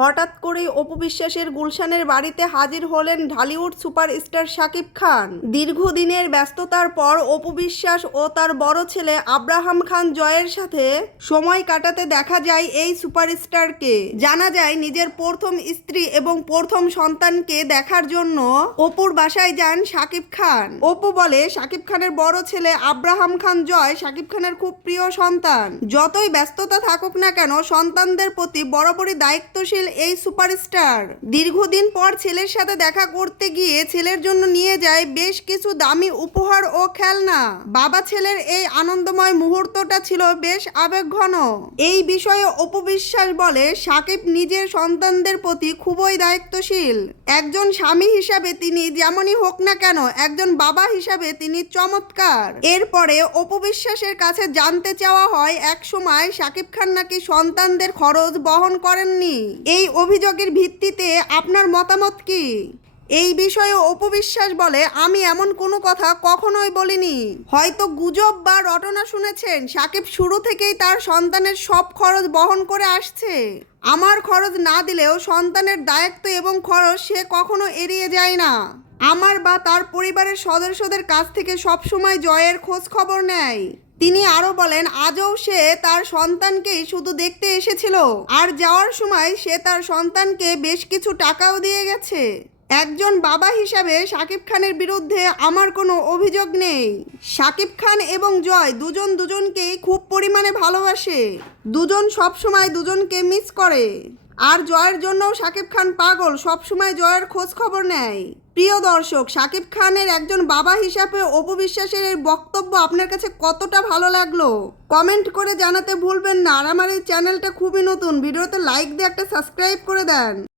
হঠাৎ করেই অপু বিশ্বাসের গুলশানের বাড়িতে হাজির হলেন ঢালিউড সুপারস্টার শাকিব খান। দীর্ঘদিনের ব্যস্ততার পর অপু বিশ্বাস ও তার বড় ছেলে আব্রাহাম খান জয়ের সাথে সময় কাটাতে দেখা যায় এই সুপারস্টারকে। জানা যায় নিজের প্রথম স্ত্রী এবং প্রথম সন্তানকে দেখার জন্য অপুর বাসায় যান শাকিব খান। অপু বলে, শাকিব খানের বড় ছেলে আব্রাহাম খান জয় শাকিব খানের খুব প্রিয় সন্তান। যতই ব্যস্ততা থাকুক না কেন সন্তানদের প্রতি বরাবরই দায়িত্বশীল এই সুপারস্টার। দীর্ঘদিন পর ছেলের সাথে দেখা করতে গিয়ে ছেলের জন্য নিয়ে যায় বেশ কিছু দামি উপহার ও খেলনা। বাবা ছেলের এই আনন্দময় মুহূর্তটা ছিল বেশ আবেগঘন। এই বিষয়ে অপু বিশ্বাস বলে, শাকিব নিজের সন্তানদের প্রতি খুবই দায়িত্বশীল। একজন স্বামী হিসাবে তিনি যেমনই হোক না কেন একজন বাবা হিসাবে তিনি চমৎকার। এরপরে অপু বিশ্বাসের কাছে জানতে চাওয়া হয়, এক সময় শাকিব খান নাকি সন্তানদের খরচ বহন করেননি। এই অভিযোগের ভিত্তিতে আপনার মতামত কি? এই বিষয়ে অপু বিশ্বাস বলে, আমি এমন কোনো কথা কখনোই বলিনি। হয়তো গুজব বা রটনা শুনেছেন। শাকিব শুরু থেকেই তার সন্তানের সব খরচ বহন করে আসছে। আমার খরচ না দিলেও সন্তানের দায়িত্ব এবং খরচ সে কখনো এড়িয়ে যায় না। আমার বা তার পরিবারের সদস্যদের কাছ থেকে সবসময় জয়ের খোঁজ খবর নেয়। তিনি আরো বলেন, আজও সে তার সন্তানকেই শুধু দেখতে এসেছিল, আর যাওয়ার সময় সে তার সন্তানকে বেশ কিছু টাকাও দিয়ে গেছে। একজন বাবা হিসাবে শাকিব খানের বিরুদ্ধে আমার কোনো অভিযোগ নেই। শাকিব খান এবং জয় দুজন দুজনকেই খুব পরিমাণে ভালোবাসে। দুজন সবসময় দুজনকে মিস করে। আর জয়ের জন্যও শাকিব খান পাগল, সবসময় জয়ের খোঁজ খবর নেয়। প্রিয় দর্শক, শাকিব খানের একজন বাবা হিসাবে অপু বিশ্বাসের এই বক্তব্য আপনার কাছে কতটা ভালো লাগলো কমেন্ট করে জানাতে ভুলবেন না। আর আমার এই চ্যানেলটা খুবই নতুন, ভিডিওতে লাইক দিয়ে একটা সাবস্ক্রাইব করে দেন।